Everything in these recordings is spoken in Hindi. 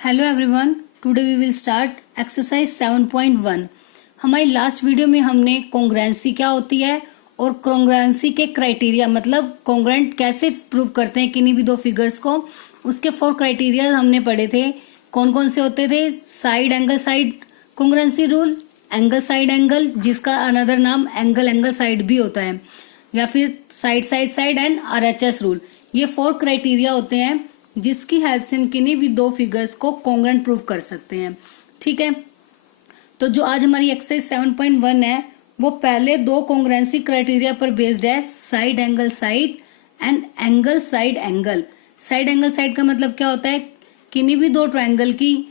Hello everyone, today we will start exercise 7.1। हमारी लास्ट वीडियो में हमने कॉन्ग्रुएंसी क्या होती है और कॉन्ग्रुएंसी के क्राइटेरिया मतलब कॉन्ग्रुएंट कैसे प्रूव करते हैं किन्हीं भी दो फिगर्स को, उसके 4 क्राइटेरिया हमने पढ़े थे। कौन कौन से होते थे? Side angle side congruency rule, angle side angle जिसका अनदर नाम एंगल एंगल साइड भी होता है, या फिर side side side and RHS rule. ये 4 क्राइटेरिया होते हैं जिसकी हेल्प से हम किन्हीं भी दो फिगर्स को कॉन्ग्रुएंट प्रूव कर सकते हैं। ठीक है, तो जो आज हमारी एक्सरसाइज 7.1 है वो पहले दो कॉन्ग्रुएंसी क्राइटेरिया पर बेस्ड है, side angle side and angle side angle. Side angle side का मतलब क्या होता है? किन्हीं भी दो ट्रायंगल की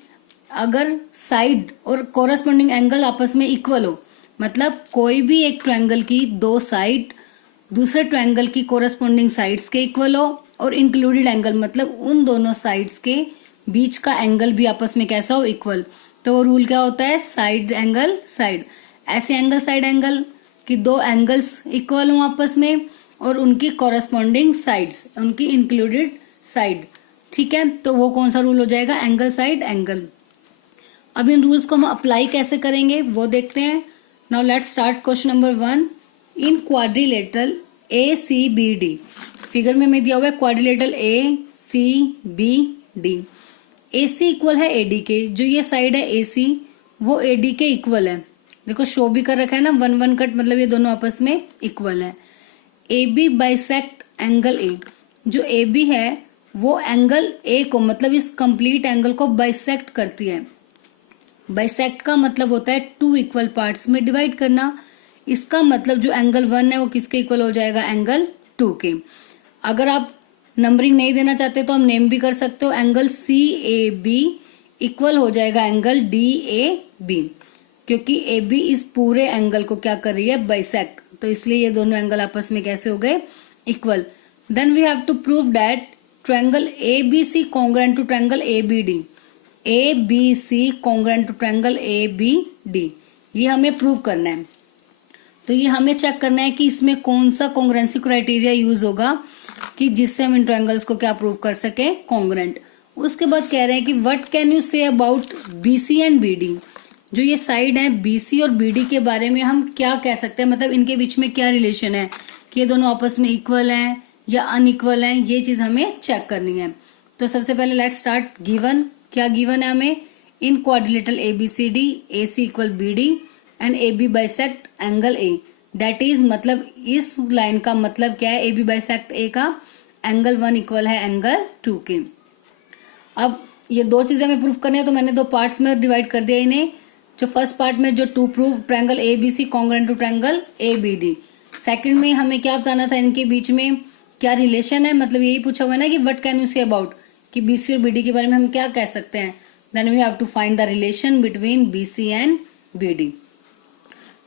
अगर साइड और कोरस्पॉन्डिंग एंगल आपस में इक्वल हो, मतलब कोई भी एक ट्रायंगल की दो साइड दूसरे ट्रायंगल की कोरस्पॉन्डिंग साइड्स के इक्वल हो, और इंक्लूडेड एंगल मतलब उन दोनों साइड्स के बीच का एंगल भी आपस में कैसा हो? इक्वल। तो वो रूल क्या होता है? Side angle side. ऐसे एंगल साइड एंगल की दो एंगल्स इक्वल हो आपस में और उनकी कॉरस्पॉन्डिंग साइड्स उनकी इंक्लूडेड साइड। ठीक है, तो वो कौन सा रूल हो जाएगा? Angle side angle. अब इन रूल्स को हम अप्लाई कैसे करेंगे वो देखते हैं। Now let's start question number 1। In quadrilateral ACBD, figure में दिया हुआ है क्वाड्रिलेटरल ACBD। AC इक्वल है AD के, जो ये साइड है AC वो AD के इक्वल है। देखो शो भी कर रखा है ना 1-1 कट, मतलब ये दोनों आपस में इक्वल है। AB बाइसेक्ट एंगल A, जो AB है वो एंगल A को मतलब इस कंप्लीट एंगल को बाइसेक्ट करती है। बाइसेक्ट का मतलब होता है 2 इक्वल पार्ट्स में डिवाइड करना। इसका मतलब जो एंगल 1 है वो किसके इक्वल हो जाएगा? एंगल 2 के। अगर आप नंबरिंग नहीं देना चाहते तो हम नेम भी कर सकते हो। एंगल CAB इक्वल हो जाएगा एंगल DAB, क्योंकि AB इस पूरे एंगल को क्या कर रही है? बाइसेक्ट। तो इसलिए ये दोनों एंगल आपस में कैसे हो गए? Equal. Then we have to prove that triangle ABC congruent to triangle ABD। ABC congruent to triangle ABD, ये हमें प्रूव करना है। तो ये हमें चेक करना है कि इसमें कौन सा कॉन्ग्रुएंसी क्राइटेरिया यूज होगा कि जिससे हम इन ट्रायंगल्स को क्या प्रूव कर सके? कॉन्ग्रुएंट। उसके बाद कह रहे हैं कि what can you say about BC and BD। जो ये साइड है BC और BD के बारे में हम क्या कह सकते हैं, मतलब इनके बीच में क्या रिलेशन है, कि ये दोनों आपस में इक्वल हैं या अनइक्वल हैं, ये चीज हमें चेक करनी है। तो सबसे पहले लेट स्टार्ट। गिवन क्या गिवन है हमें? इन quadrilateral ABCD AC equal BD and AB bisect angle A। That is मतलब इस लाइन का मतलब क्या है? AB बाइसेक्ट A का एंगल 1 इक्वल है एंगल 2 के। अब ये दो चीजें हमें प्रूफ करनी है तो मैंने दो पार्ट्स में डिवाइड कर दिया इन्हें। जो फर्स्ट पार्ट में जो to prove triangle ABC congruent to triangle ABD। Second में हमें क्या बताना था? इनके बीच में क्या रिलेशन है, मतलब यही पूछा हुआ है ना कि what can you say about, कि BC और BD के बारे में हम क्या कह सकते हैं। Then we have to find the relation between BC and BD।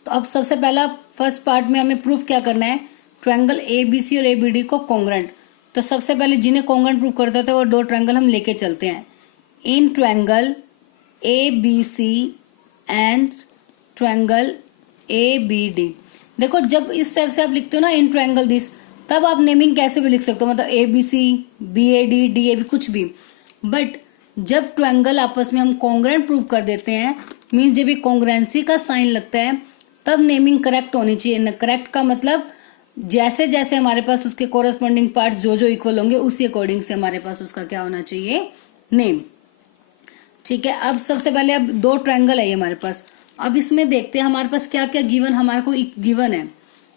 तो अब सबसे पहला फर्स्ट पार्ट में हमें प्रूफ क्या करना है? ट्रायंगल ABC और ABD को कॉन्ग्रुएंट। तो सबसे पहले जिन्हें कॉन्ग्रुएंट प्रूफ करता था वो दो ट्रायंगल हम लेके चलते हैं। In triangle ABC and triangle ABD। देखो जब इस टाइप से आप लिखते हो ना इन ट्रायंगल दिस, तब आप नेमिंग कैसे भी लिख सकते हो, मतलब ABC BAD DAB कुछ भी। बट जब ट्रायंगल आपस में हम कॉन्ग्रुएंट प्रूव कर देते हैं, मीन्स जब भी कॉन्ग्रुएंसी का साइन लगता है तब नेमिंग करेक्ट होनी चाहिए। करेक्ट का मतलब जैसे जैसे हमारे पास उसके कोरस्पॉन्डिंग पार्ट्स जो जो इक्वल होंगे उसी अकॉर्डिंग से हमारे पास उसका क्या होना चाहिए? नेम। ठीक है, अब सबसे पहले अब दो ट्रायंगल है हमारे पास। अब इसमें देखते हैं हमारे पास क्या क्या गिवन हमारे को गिवन है,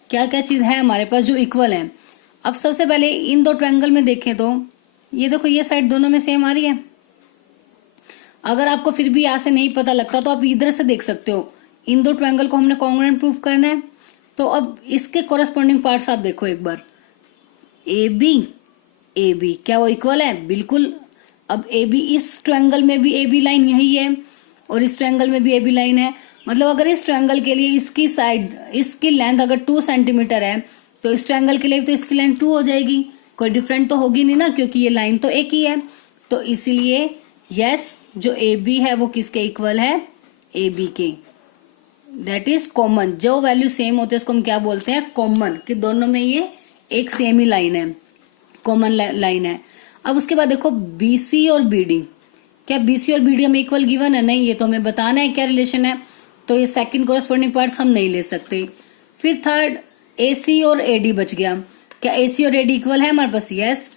क्या क्या चीज है हमारे पास जो इक्वल है। अब सबसे पहले इन दो ट्रायंगल में देखें तो ये देखो ये साइड दोनों में सेम आ रही है। अगर आपको फिर भी यहां से नहीं पता लगता तो आप इधर से देख सकते हो। इन दो ट्रायंगल को हमने कॉन्ग्रुएंट प्रूफ करना है, तो अब इसके कोरस्पॉन्डिंग पार्ट्स आप देखो एक बार। AB क्या वो इक्वल है? बिल्कुल। अब AB इस ट्रायंगल में भी AB लाइन यही है और इस ट्रायंगल में भी AB लाइन है। मतलब अगर इस ट्रायंगल के लिए इसकी साइड इसकी लेंथ अगर 2 सेंटीमीटर है तो इस ट्रायंगल के लिए तो इसकी लेंथ 2 हो जाएगी। कोई डिफरेंट तो होगी नहीं ना, क्योंकि ये लाइन तो एक ही है। तो इसीलिए यस, जो AB है वो किसके इक्वल है? AB के। That is common. जो वैल्यू सेम होते हैं उसको हम क्या बोलते हैं? कॉमन, कि दोनों में ये एक सेम ही लाइन है, कॉमन लाइन है। अब उसके बाद देखो BC और BD, क्या BC और BD हमें इक्वल गिवन है? नहीं, ये तो हमें बताना है क्या रिलेशन है, तो ये सेकंड कोरस्पॉन्डिंग पार्ट्स हम नहीं ले सकते। फिर थर्ड AC और AD बच गया। क्या AC और AD इक्वल है हमारे पास? यस,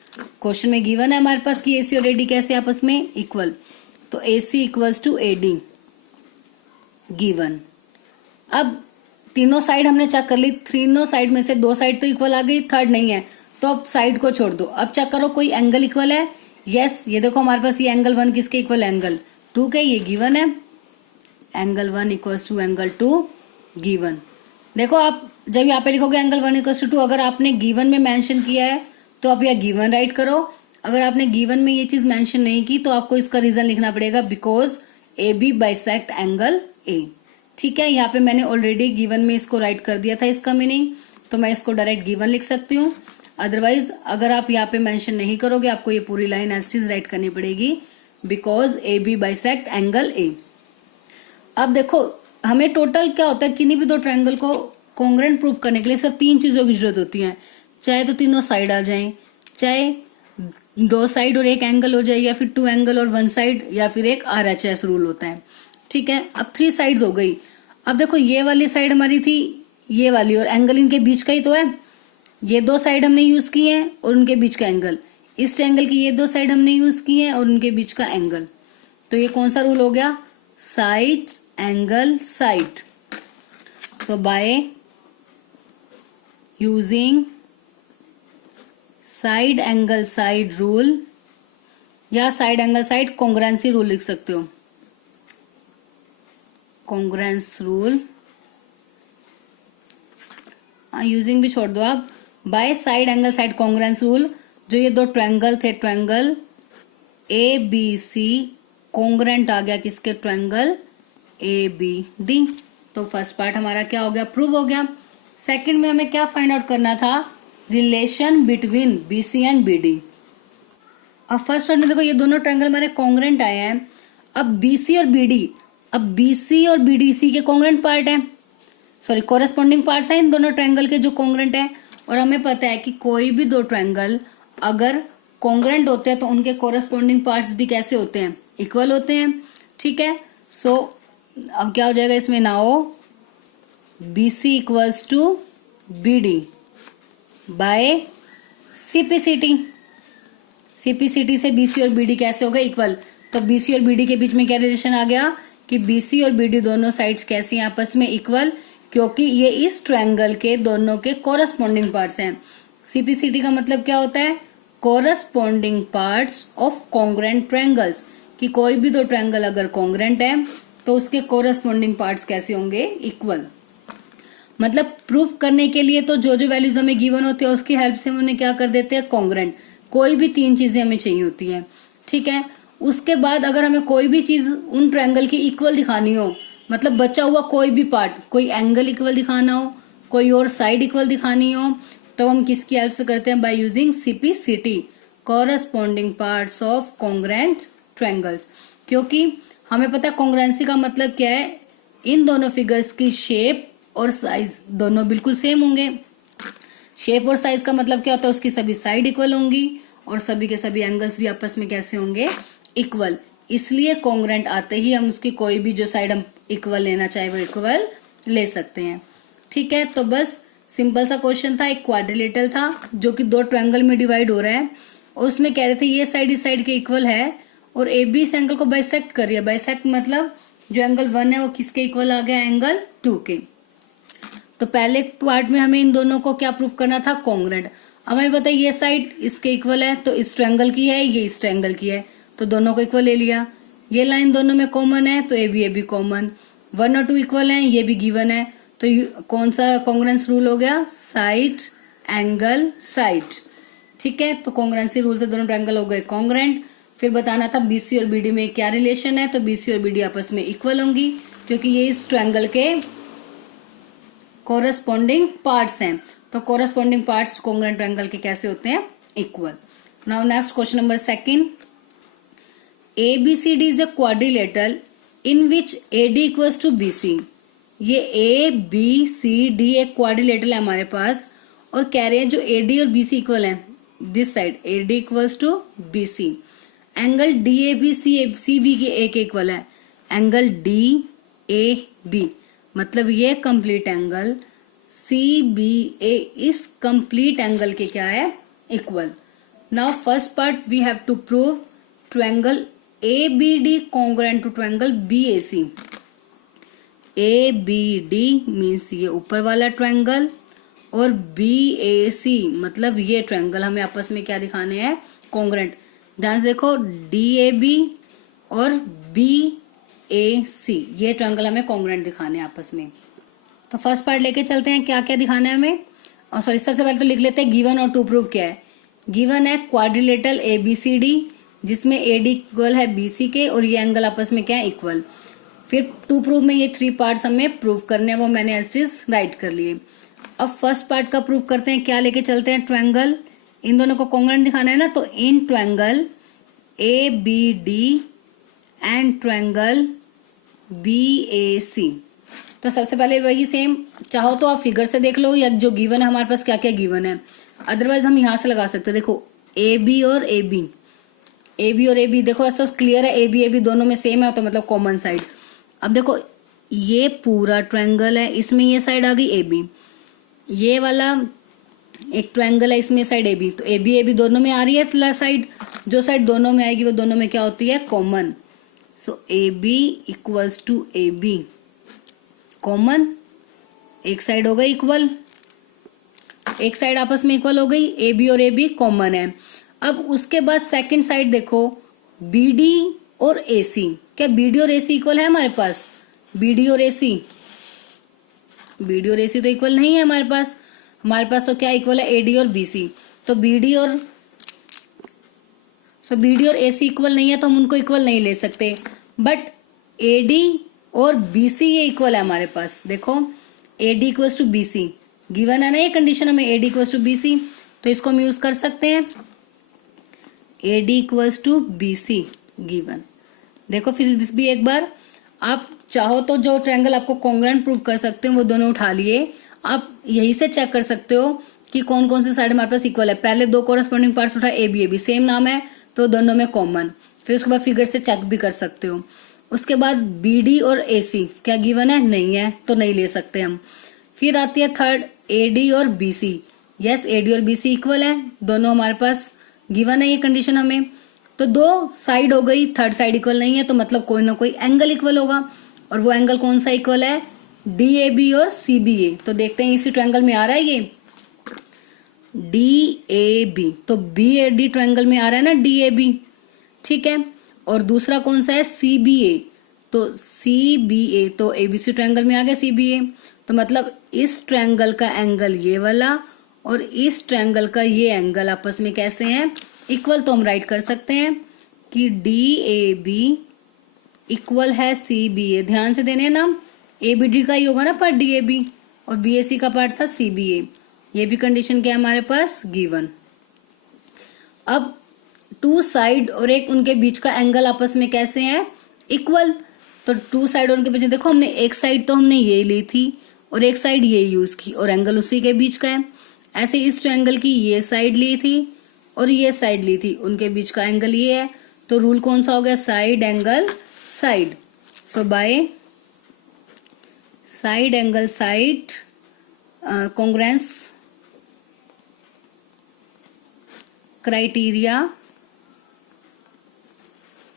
क्वेश्चन में गिवन है हमारे पास कि AC और AD कैसे आपस में इक्वल, तो AC equals to AD given. अब तीनों साइड हमने चेक कर ली, तीनों साइड में से दो साइड तो इक्वल आ गई, थर्ड नहीं है, तो अब साइड को छोड़ दो। अब चेक करो कोई एंगल इक्वल है? यस, ये देखो हमारे पास ये एंगल 1 किसके इक्वल है? एंगल 2 के, ये गिवन है। Angle 1 equals to angle 2 given. देखो आप जब यहाँ पे लिखोगे एंगल 1 इक्वल्स टू 2, अगर आपने गिवन में मेंशन किया है तो आप यहाँ गिवन राइट करो। अगर आपने गिवन में ये चीज मेंशन नहीं की तो आपको इसका रीजन लिखना पड़ेगा, because AB bisect angle A। ठीक है, यहाँ पे मैंने ऑलरेडी गिवन में इसको राइट कर दिया था इसका मीनिंग, तो मैं इसको डायरेक्ट गिवन लिख सकती हूँ। अदरवाइज अगर आप यहाँ पे मेंशन नहीं करोगे, आपको ये पूरी line as it is right करनी पड़ेगी, because AB bisect angle A। अब देखो हमें टोटल क्या होता है, किन्हीं भी दो ट्रायंगल को कॉन्ग्रुएंट प्रूफ करने के लिए सिर्फ 3 चीजों की जरूरत होती है। चाहे तो तीनों साइड आ जाएं, चाहे 2 साइड और 1 एंगल हो जाए, या फिर 2 एंगल और 1 साइड, या फिर एक RHS रूल होता है। ठीक है, अब 3 साइड्स हो गई। अब देखो ये वाली साइड हमारी थी, ये वाली, और एंगल इनके बीच का ही तो है। ये 2 साइड हमने यूज की है और उनके बीच का एंगल, इस ट्रायंगल की ये 2 साइड हमने यूज की है और उनके बीच का एंगल, तो ये कौन सा रूल हो गया? Side angle side. So by using side angle side rule, या side angle side congruency rule लिख सकते हो, कॉन्ग्रुएंस रूल, यूजिंग भी छोड़ दो आप। Bye side angle side congruence rule, जो ये 2 ट्रायंगल थे, ट्रायंगल ABC कॉन्ग्रुएंट आ गया किसके? Triangle ABD। तो फर्स्ट पार्ट हमारा क्या हो गया? प्रूव हो गया। सेकंड में हमें क्या फाइंड आउट करना था? Relation between BC and BD। अब फर्स्ट पार्ट में देखो ये दोनों ट्रायंगल हमारे कॉन्ग्रुएंट आए हैं। अब BC और BD, अब BC और BD C के कॉन्ग्रुएंट पार्ट है, सॉरी कोरेस्पॉन्डिंग पार्ट्स हैं इन दोनों ट्रायंगल के जो कॉन्ग्रुएंट है। और हमें पता है कि कोई भी 2 ट्रायंगल अगर कॉन्ग्रुएंट होते हैं तो उनके कोरेस्पॉन्डिंग पार्ट्स भी कैसे होते हैं? इक्वल होते हैं। ठीक है, सो अब क्या हो जाएगा इसमें? Now BC equals to BD by CPCT। CPCT से BC और BD कैसे हो गए? इक्वल। तो BC और BD के बीच में क्या रिलेशन आ गया कि BC और BD दोनों साइड्स कैसी हैं आपस में? इक्वल, क्योंकि ये इस ट्रायंगल के दोनों के कोरेस्पॉन्डिंग पार्ट्स हैं। CPCT का मतलब क्या होता है? Corresponding parts of congruent triangles, कि कोई भी 2 ट्रायंगल अगर कॉन्ग्रुएंट है तो उसके कोरेस्पॉन्डिंग पार्ट्स कैसे होंगे? इक्वल। मतलब प्रूफ करने के लिए तो जो जो वैल्यूज हमें गिवन होती है उसकी हेल्प से हम उन्हें क्या कर देते हैं? कॉन्ग्रुएंट। कोई भी 3 चीजें हमें चाहिए होती हैं। ठीक है, उसके बाद अगर हमें कोई भी चीज उन ट्रायंगल की इक्वल दिखानी हो, मतलब बचा हुआ कोई भी पार्ट, कोई एंगल इक्वल दिखाना हो, कोई और साइड इक्वल दिखानी हो, तो हम किसकी हेल्प से करते हैं? By using CPCT, corresponding parts of congruent triangles. क्योंकि हमें पता है कॉन्ग्रुएंसी का मतलब क्या है? इन दोनों फिगर्स की शेप और साइज दोनों बिल्कुल सेम होंगे। शेप और साइज का मतलब क्या होता है? उसकी सभी साइड इक्वल होंगी और सभी के सभी एंगल्स भी आपस में कैसे होंगे? इक्वल। इसलिए कॉन्ग्रुएंट आते ही हम उसकी कोई भी जो साइड हम इक्वल लेना चाहे वो इक्वल ले सकते हैं। ठीक है, तो बस सिंपल सा क्वेश्चन था, एक क्वाड्रिलेटरल था जो कि 2 ट्रायंगल में डिवाइड हो रहा है और उसमें कह रहे थे ये साइड इस साइड के इक्वल है और AB इस एंगल को बाइसेक्ट कर रही है। बाइसेक्ट मतलब जो एंगल 1 है वो किसके इक्वल आ गया? एंगल 2 के। तो पहले पार्ट में हमें इन दोनों को क्या प्रूफ करना था? कॉन्ग्रुएंट। अब हमें पता है ये साइड इसके इक्वल है तो इस ट्रायंगल की है, ये इस ट्रायंगल की है, तो दोनों को इक्वल ले लिया। ये लाइन दोनों में कॉमन है तो AB कॉमन, 1 और 2 इक्वल है, ये भी गिवन है, तो कौन सा कॉन्ग्रुएंस रूल हो गया? Side angle side. ठीक है, तो कॉन्ग्रुएंसी रूल से दोनों ट्रायंगल हो गए कॉन्ग्रुएंट। फिर बताना था BC और BD में क्या रिलेशन है, तो BC और BD आपस में इक्वल होंगी क्योंकि ये इस ट्रायंगल के कोरेस्पॉन्डिंग पार्ट्स हैं। तो कोरेस्पॉन्डिंग पार्ट्स कॉन्ग्रुएंट ट्रायंगल के कैसे होते हैं? Equal. Now next question number 2, ABCD is a quadrilateral in which AD equals to BC। ये ABCD एक क्वाड्रिलेटरल है हमारे पास और कह रहे हैं जो AD और BC इक्वल है, this side AD equals to BC angle D A B C B के एक इक्वल है। एंगल डी ए बी मतलब ये complete angle C B A इस कंप्लीट एंगल के क्या है, equal. Now first part we have to prove triangle A B D congruent to triangle B A C. A B D means ये ऊपर वाला ट्रायंगल और बी ए सी मतलब ये ट्रायंगल हमें आपस में क्या दिखाने हैं, कॉन्ग्रुएंट। ध्यान से देखो डी ए बी और बी ए सी ये ट्रायंगल हमें कॉन्ग्रुएंट दिखाने हैं आपस में। तो फर्स्ट पार्ट लेके चलते हैं, क्या क्या दिखाना है हमें। और सॉरी सबसे पहले तो लिख लेते हैं गिवन और टू प्रूव क्या है। गिवन है quadrilateral A B C D जिसमें ए डी इक्वल है बी सी के और ये एंगल आपस में क्या है, इक्वल। फिर टू प्रूव में ये 3 पार्ट्स हमें प्रूव करने हैं, वो मैंने एज इट इज राइट कर लिए। अब फर्स्ट पार्ट का प्रूव करते हैं, क्या लेके चलते हैं, ट्रायंगल। इन दोनों को कॉन्ग्रुएंट दिखाना है ना, तो in triangle A B D and triangle B A C. तो सबसे पहले वही सेम, चाहो तो आप फिगर से देख लो या जो गिवन है हमारे पास क्या क्या गिवन है, अदरवाइज हम यहां से लगा सकते हैं। देखो ए बी और ए बी, ए बी और ए बी देखो ऐसा तो क्लियर है, ए बी दोनों में सेम है तो मतलब कॉमन साइड। अब देखो ये पूरा ट्रायंगल है, इसमें ये साइड आ गई ए बी, ये वाला एक ट्रायंगल है इसमें साइड ए बी, तो ए बी दोनों में आ रही है साइड, जो साइड दोनों में आएगी वो दोनों में क्या होती है, common. So A B equals to A B common, एक साइड हो गई इक्वल, एक साइड आपस में इक्वल हो गई, ए बी और ए बी कॉमन है। अब उसके बाद सेकंड साइड देखो बी डी और ए सी, क्या बी डी और ए सी इक्वल है हमारे पास, बी डी और ए सी, बी डी और ए सी तो इक्वल नहीं है हमारे पास तो क्या इक्वल है, ए डी और बी सी। तो बी डी और ए सी इक्वल नहीं है तो हम उनको इक्वल नहीं ले सकते, बट ए डी और बी सी ये इक्वल है हमारे पास। देखो A D equals to B C given है ना, ये कंडीशन हमें A D equals to B C, तो इसको हम यूज कर सकते हैं, A D equals to B C given. देखो फिर भी एक बार आप चाहो तो जो ट्रायंगल आपको कॉन्ग्रुएंट प्रूव कर सकते हो वो दोनों उठा लिए, आप यही से चेक कर सकते हो कि कौन कौन सी साइड हमारे पास इक्वल है। पहले 2 कॉरेस्पॉन्डिंग पार्ट्स उठा ए बी सेम नाम है तो दोनों में कॉमन, फिर उसके बाद फिगर से चेक भी कर सकते हो। उसके बाद बी डी और ए सी क्या गिवन है, नहीं है तो नहीं ले सकते हम। फिर आती है थर्ड ए डी और B C, yes A D और बी सी इक्वल है, दोनों हमारे पास गिवन है ये कंडीशन हमें, तो 2 साइड हो गई, थर्ड साइड इक्वल नहीं है तो मतलब कोई ना कोई एंगल इक्वल होगा, और वो एंगल कौन सा इक्वल है, डी ए बी और सी बी ए। तो देखते हैं इसी ट्रायंगल में आ रहा है ये डी ए बी, तो बी ए डी ट्रायंगल में आ रहा है ना डी ए बी, ठीक है। और दूसरा कौन सा है, सी बी ए, तो सी बी ए तो ए बी सी ट्रायंगल में आ गया सी बी ए, तो मतलब इस ट्रायंगल का एंगल ये वाला और इस ट्रायंगल का ये एंगल आपस में कैसे हैं, इक्वल। तो हम राइट कर सकते हैं कि डी ए बी इक्वल है सी बी ए। ध्यान से देने नाम, ए बी डी का ही होगा ना पार्ट डी ए बी, और बी ए सी का पार्ट था सी बी ए। ये भी कंडीशन क्या है हमारे पास, गिवन। अब 2 साइड और एक उनके बीच का एंगल आपस में कैसे हैं, इक्वल। तो 2 साइड और उनके बीच देखो हमने एक साइड तो हमने ये ली थी और एक साइड ये यूज की और एंगल उसी के बीच का है। ऐसे इस ट्रायंगल की ये साइड ली थी और ये साइड ली थी, उनके बीच का एंगल ये है, तो रूल कौन सा हो गया, side angle side. So by side angle side congruence criteria,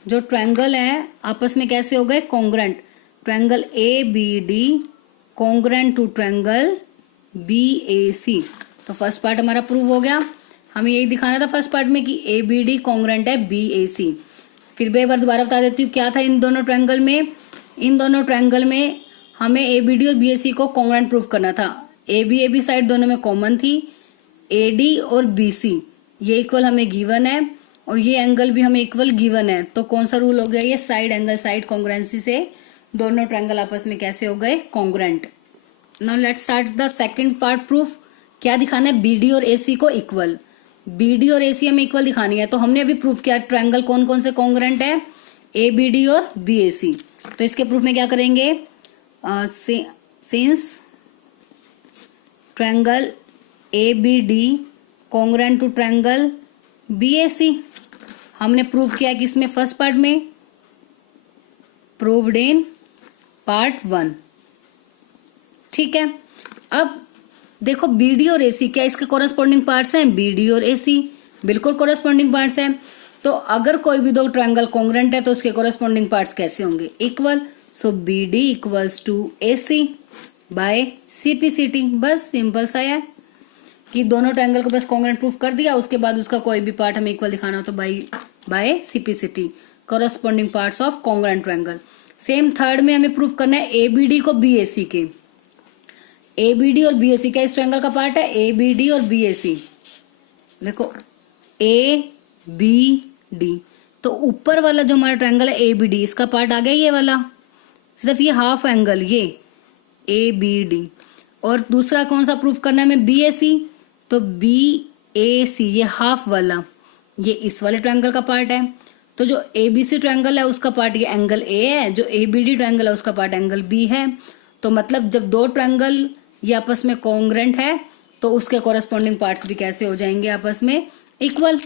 जो ट्रायंगल है आपस में कैसे हो गए, congruent. Triangle A B D congruent to triangle B A C. तो फर्स्ट पार्ट हमारा प्रूव हो गया, हमें यही दिखाना था फर्स्ट पार्ट में कि ए बी डी कॉन्ग्रुएंट है बी ए सी। फिर भी एक बार दोबारा बता देती हूँ क्या था इन दोनों ट्रायंगल में। इन दोनों ट्रायंगल में हमें ए बी डी और बी ए सी को कॉन्ग्रुएंट प्रूव करना था। ए बी साइड दोनों में कॉमन थी, ए डी और बी सी ये इक्वल हमें गिवन है और ये एंगल भी हमें इक्वल गिवन है। तो कौन सा रूल हो गया, ये साइड एंगल साइड कॉन्ग्रुएंसी से दोनों ट्रायंगल आपस में कैसे हो गए, congruent. Now let's start the second part proof. क्या दिखाना है, बी डी और ए सी को इक्वल। बी डी और ए सी हमें इक्वल दिखानी है, तो हमने अभी प्रूफ किया ट्रायंगल कौन कौन से कॉन्ग्रुएंट है, ए बी डी और बी ए सी। तो इसके प्रूफ में क्या करेंगे, since triangle A B D congruent to triangle B A C, हमने प्रूव किया कि इसमें फर्स्ट पार्ट में, प्रूव्ड इन पार्ट 1। ठीक है, अब देखो बीडी और एसी क्या इसके कोरस्पॉन्डिंग पार्ट्स हैं? बीडी और एसी बिल्कुल कोरस्पॉन्डिंग पार्ट्स हैं। तो अगर कोई भी दो ट्रायंगल कॉन्ग्रेंट है तो उसके कोरस्पॉन्डिंग पार्ट्स कैसे होंगे? Equal. So BD equals to AC by CPCT. बस सिंपल सा है कि दोनों ट्रायंगल को बस कॉन्ग्रेंट प्रूफ कर दिया, उसके बाद उसका कोई भी पार्ट हमें इक्वल दिखाना हो तो by CPCT, corresponding parts of congruent triangle. Same third में हमें प्रूफ करना है एबीडी को बीएसी के। एबीडी और बीएसी क्या इस ट्रायंगल का पार्ट है? एबीडी और बीएसी, देखो ए बी डी, तो ऊपर वाला जो हमारा ट्रायंगल है एबीडी, इसका पार्ट आ गया ये वाला, सिर्फ ये हाफ एंगल ये ए बी डी। और दूसरा कौन सा प्रूफ करना है हमें? बीएसी, तो बी ए सी ये हाफ वाला, ये इस वाले ट्रायंगल का पार्ट है। तो जो एबीसी ट्रायंगल है उसका पार्ट ये एंगल ए है, जो एबीडी ट्रायंगल है उसका पार्ट एंगल बी है। तो मतलब जब दो ट्रायंगल ये आपस में कॉन्ग्रेंट है तो उसके कोरस्पॉन्डिंग पार्ट्स भी कैसे हो जाएंगे? आपस में इक्वल।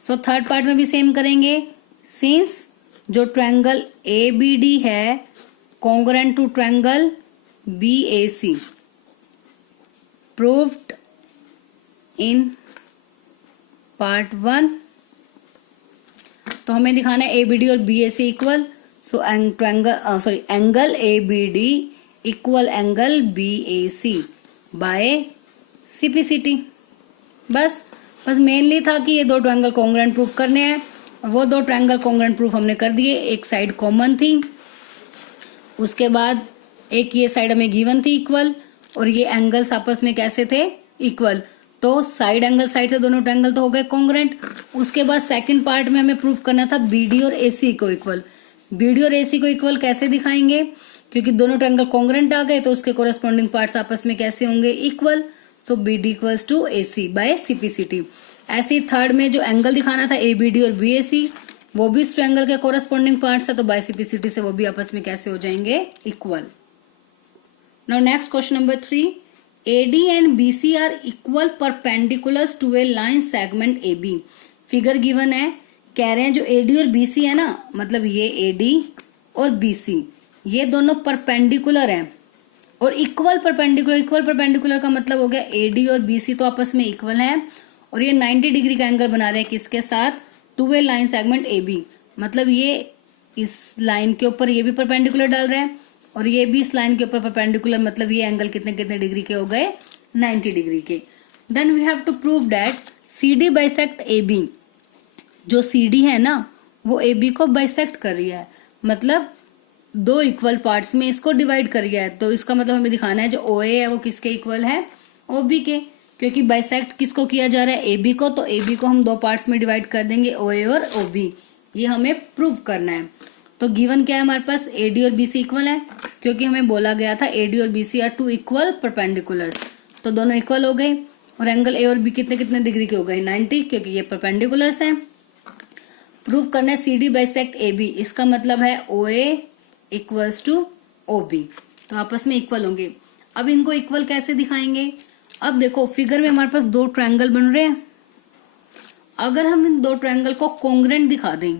सो थर्ड पार्ट में भी सेम करेंगे। सिंस जो ट्रायंगल ए बी डी है congruent to triangle B A C, proved in part 1, तो हमें दिखाना है ए बी डी और B A C equal. So angle A B D equal angle B A C by CPCT. बस मेनली था कि ये दो ट्रायंगल कॉन्ग्रेंट प्रूफ करने हैं, और वो दो ट्रायंगल कॉन्ग्रेंट प्रूफ हमने कर दिए। एक साइड कॉमन थी, उसके बाद एक ये साइड हमें गिवन थी इक्वल, और ये एंगल्स आपस में कैसे थे? इक्वल। तो साइड एंगल साइड से दोनों ट्रायंगल तो हो गए कॉन्ग्रेंट। उसके बाद सेकंड पार्ट में हमें प्रूफ करना था बीडी और एसी को इक्वल। बीडी और एसी को इक्वल कैसे दिखाएंगे? क्योंकि दोनों ट्रायंगल कॉन्ग्रेंट आ गए तो उसके कोरस्पॉन्डिंग पार्ट्स आपस में कैसे होंगे? Equal. So BD equals to AC by CPCT. ऐसे ही थर्ड में जो एंगल दिखाना था एबीडी और बीएसी, वो भी इस ट्रायंगल के कोरस्पॉन्डिंग पार्ट्स है, तो बाय सीपीसीटी से वो भी आपस में कैसे हो जाएंगे? Equal. Now next question number 3, AD and BC are equal perpendiculars to a line segment AB। Figure given है, कह रहे हैं जो AD और BC है ना, मतलब ये AD और BC ये दोनों परपेंडिकुलर हैं और इक्वल परपेंडिकुलर। इक्वल परपेंडिकुलर का मतलब हो गया AD और BC तो आपस में इक्वल हैं और ये 90 डिग्री का एंगल बना रहे हैं किसके साथ? To a line segment AB। मतलब ये इस लाइन के ऊपर ये भी परपेंडिकुलर डाल रहे हैं और ये भी इस लाइन के ऊपर परपेंडिकुलर, मतलब ये एंगल कितने कितने डिग्री के हो गए? 90 डिग्री के। Then we have to prove that CD bisect AB। जो CD है ना वो AB को बाइसेक्ट कर रही है, मतलब दो इक्वल पार्ट्स में इसको डिवाइड कर रही है। तो इसका मतलब हमें दिखाना है जो OA है वो किसके इक्वल है? OB के, क्योंकि बाइसेक्ट किसको किया जा रहा है? AB को। तो AB को हम दो पार्ट्स में डिवाइड कर देंगे, OA और OB। ये हमें प्रूव करना है। तो गिवन क्या है हमारे पास? AD और BC इक्वल है, क्योंकि हमें बोला गया था AD और BC are two equal perpendiculars. तो दोनों इक्वल हो गए और एंगल A और B कितने कितने डिग्री के हो गए? 90, क्योंकि ये परपेंडिकुलर्स हैं। प्रूव करना है CD बाइसेक्ट AB। इसका मतलब है OA इक्वल्स टू OB, तो आपस में इक्वल होंगे। अब इनको इक्वल कैसे दिखाएंगे? अब देखो फिगर में हमारे पास दो ट्रायंगल बन रहे हैं। अगर हम इन दो ट्रायंगल को कॉन्ग्रेंट दिखा दें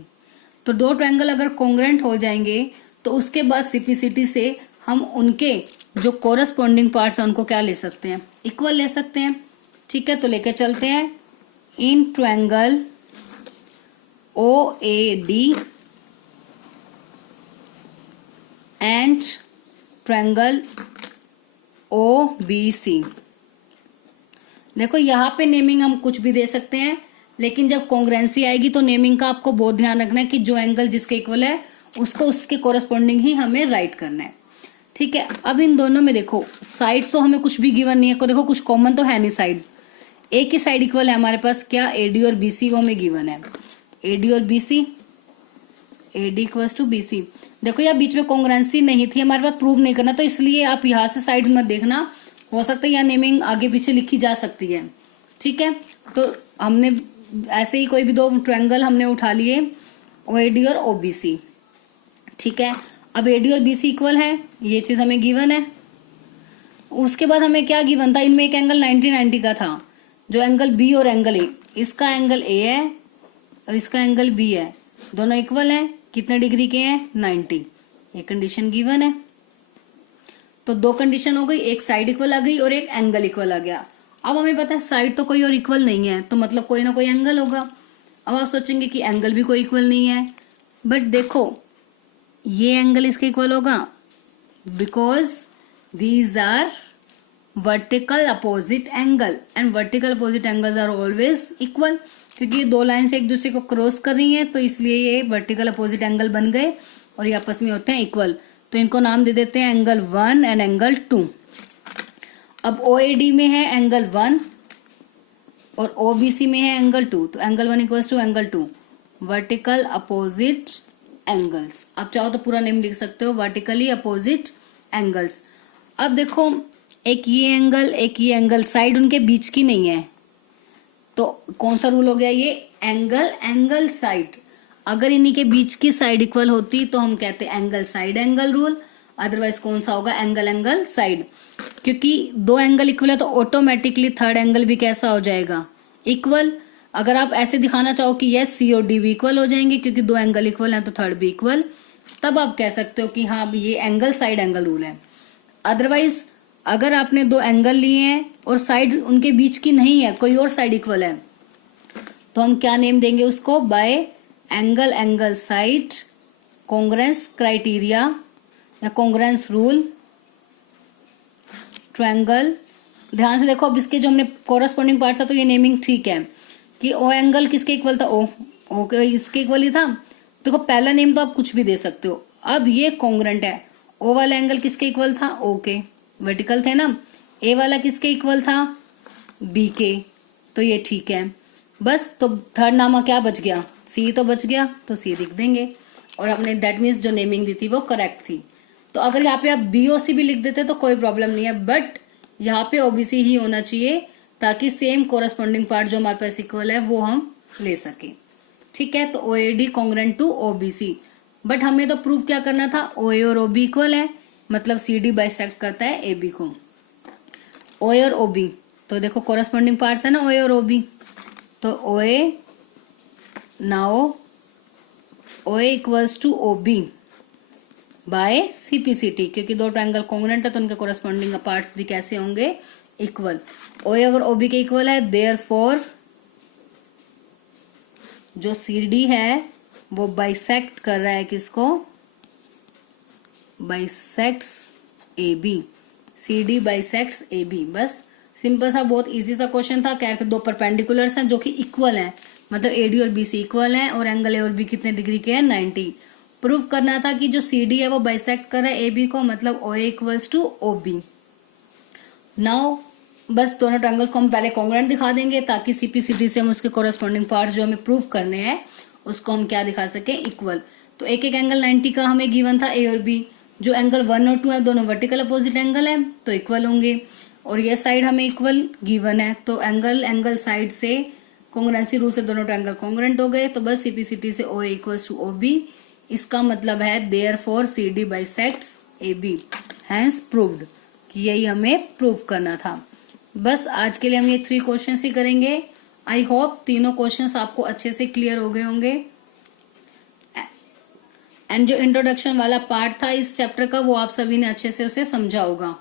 तो दो ट्रायंगल अगर कॉन्ग्रेंट हो जाएंगे तो उसके बाद सीपीसीटी से हम उनके जो कोरस्पॉन्डिंग पार्ट्स हैं उनको क्या ले सकते हैं? इक्वल ले सकते हैं। ठीक है, तो लेके चलते हैं। In triangle OAD and triangle OBC। देखो यहाँ पे नेमिंग हम कुछ भी दे सकते हैं, लेकिन जब कॉन्ग्रेंसी आएगी तो नेमिंग का आपको बहुत ध्यान रखना है कि जो एंगल जिसके इक्वल है उसको उसके कोरस्पॉन्डिंग ही हमें राइट करना है। ठीक है, अब इन दोनों में देखो साइड्स तो हमें कुछ भी गिवन नहीं है, को देखो कुछ कॉमन तो है नहीं साइड। एक ही साइड इक्वल है हमारे पास, क्या? AD और BC वो हमें गिवन है। AD और BC, AD equals to BC। देखो यार बीच में कॉन्ग्रेंसी नहीं थी, हमारे पास प्रूव नहीं करना, तो इसलिए आप यहाँ से साइड मत देखना, हो सकता है यहाँ नेमिंग आगे पीछे लिखी जा सकती है। ठीक है, तो हमने ऐसे ही कोई भी दो ट्रायंगल हमने उठा लिए OAD और OBC। ठीक है, अब AD और BC इक्वल है, ये चीज हमें गिवन है। उसके बाद हमें क्या गिवन था? इनमें एक एंगल 90 का था, जो एंगल B और एंगल A। इसका एंगल A है, और इसका एंगल बी है, दोनों इक्वल हैं, कितने डिग्री के हैं 90, ये कंडीशन गिवन है। तो दो कंडीशन हो गई, एक साइड इक्वल आ गई और एक एंगल इक्वल आ गया। अब हमें पता है साइड तो कोई और इक्वल नहीं है, तो मतलब कोई ना कोई एंगल होगा। अब आप सोचेंगे कि एंगल भी कोई इक्वल नहीं है, बट देखो ये एंगल इसके इक्वल होगा because these are vertical opposite angle and vertical opposite angles are always equal, क्योंकि ये दो लाइन से एक दूसरे को क्रॉस कर रही हैं, तो इसलिए ये वर्टिकल अपोजिट एंगल बन गए और ये आपस में होते हैं इक्वल। तो इनको नाम दे देते हैं एंगल 1 एंड एंगल 2। अब OAD में है एंगल 1 और OBC में है एंगल 2, तो angle 1 equals to angle 2, vertical opposite angles. आप चाहो तो पूरा नेम लिख सकते हो, वर्टिकली अपोजिट एंगल्स। अब देखो एक ये एंगल साइड उनके बीच की नहीं है, तो कौन सा रूल हो गया ये, एंगल साइड। अगर इन्हीं के बीच की साइड इक्वल होती तो हम कहते angle side angle rule, otherwise कौन सा होगा एंगल साइड। क्योंकि दो एंगल इक्वल है तो ऑटोमेटिकली थर्ड एंगल भी कैसा हो जाएगा इक्वल। अगर आप ऐसे दिखाना चाहो कि यस C और D भी इक्वल हो जाएंगे क्योंकि दो एंगल इक्वल हैं तो थर्ड भी इक्वल, तब आप कह सकते हो कि हाँ ये एंगल साइड एंगल रूल है। अदरवाइज अगर आपने दो एंगल लिए हैं और साइड उनके बीच की नहीं है, कोई और साइड इक्वल है, तो हम क्या नेम देंगे उसको, bye angle side congruence criteria या कॉन्ग्रेंस रूल ट्रायंगल। ध्यान से देखो, अब इसके जो हमने कोरस्पॉन्डिंग पार्ट था तो ये नेमिंग ठीक है कि ओ एंगल किसके इक्वल था, ओ इसके इक्वल ही था, देखो पहला नेम तो आप कुछ भी दे सकते हो। अब ये कॉन्ग्रेंट है, ओ वाला एंगल किसके इक्वल था, ओ के, वर्टिकल थे ना। ए वाला किसके इक्वल था, बी के, तो ये ठीक है बस। तो थर्ड नामा क्या बच गया, सी तो बच गया, तो सी लिख देंगे और अपने दैट मीन्स जो नेमिंग दी थी वो करेक्ट थी। तो अगर यहाँ पे आप BOC भी लिख देते तो कोई प्रॉब्लम नहीं है, बट यहाँ पे OBC ही होना चाहिए ताकि सेम कोरस्पॉन्डिंग पार्ट जो हमारे पास इक्वल है वो हम ले सके। ठीक है, तो OAD congruent to OBC, but हमें तो प्रूव क्या करना था, OA और OB इक्वल है, मतलब CD बाइसेक्ट करता है AB को। OA और OB तो देखो कोरस्पॉन्डिंग पार्ट्स है ना OA और OB, तो OA now OA equals to OB by CPCT, क्योंकि दो ट्रायंगल कॉन्ग्रेंट है तो उनके कोरस्पॉन्डिंग पार्ट्स भी कैसे होंगे इक्वल। OA अगर OB के इक्वल है देयरफॉर जो CD है वो बाइसेक्ट कर रहा है किसको, bisects AB, CD bisects AB। बस सिंपल सा बहुत इजी सा क्वेश्चन था। कह रहे थे दो परपेंडिकुलर्स हैं जो कि इक्वल हैं, मतलब AD और BC इक्वल हैं और एंगल A और B कितने डिग्री के हैं 90। प्रूव करना था कि जो CD है वो बाइसेक्ट कर रहा है AB को, मतलब OA equals to OB। Now बस दोनों ट्रायंगल्स को हम पहले कॉन्ग्रेंट दिखा देंगे ताकि CPCT से हम उसके कोरस्पॉन्डिंग पार्ट्स जो हमें प्रूव करने हैं उसको हम क्या दिखा सके इक्वल। तो एक एक एंगल 90 का हमें गिवन था A और B, जो एंगल 1 और 2 है दोनों वर्टिकल अपोजिट एंगल है तो इक्वल होंगे, और ये साइड हमें इक्वल गिवन है, तो एंगल साइड से कॉन्ग्रेंसी रूल से दोनों ट्रायंगल कॉन्ग्रेंट हो गए। तो बस CPCT से OA इक्वल्स टू OB, इसका मतलब है therefore CD bisects AB, hence proved, कि यही हमें प्रूव करना था। बस आज के लिए हम ये 3 क्वेश्चंस ही करेंगे। आई होप तीनों क्वेश्चंस आपको अच्छे से क्लियर हो गए होंगे। एंड जो इंट्रोडक्शन वाला पार्ट था इस चैप्टर का वो आप सभी ने अच्छे से उसे समझा होगा।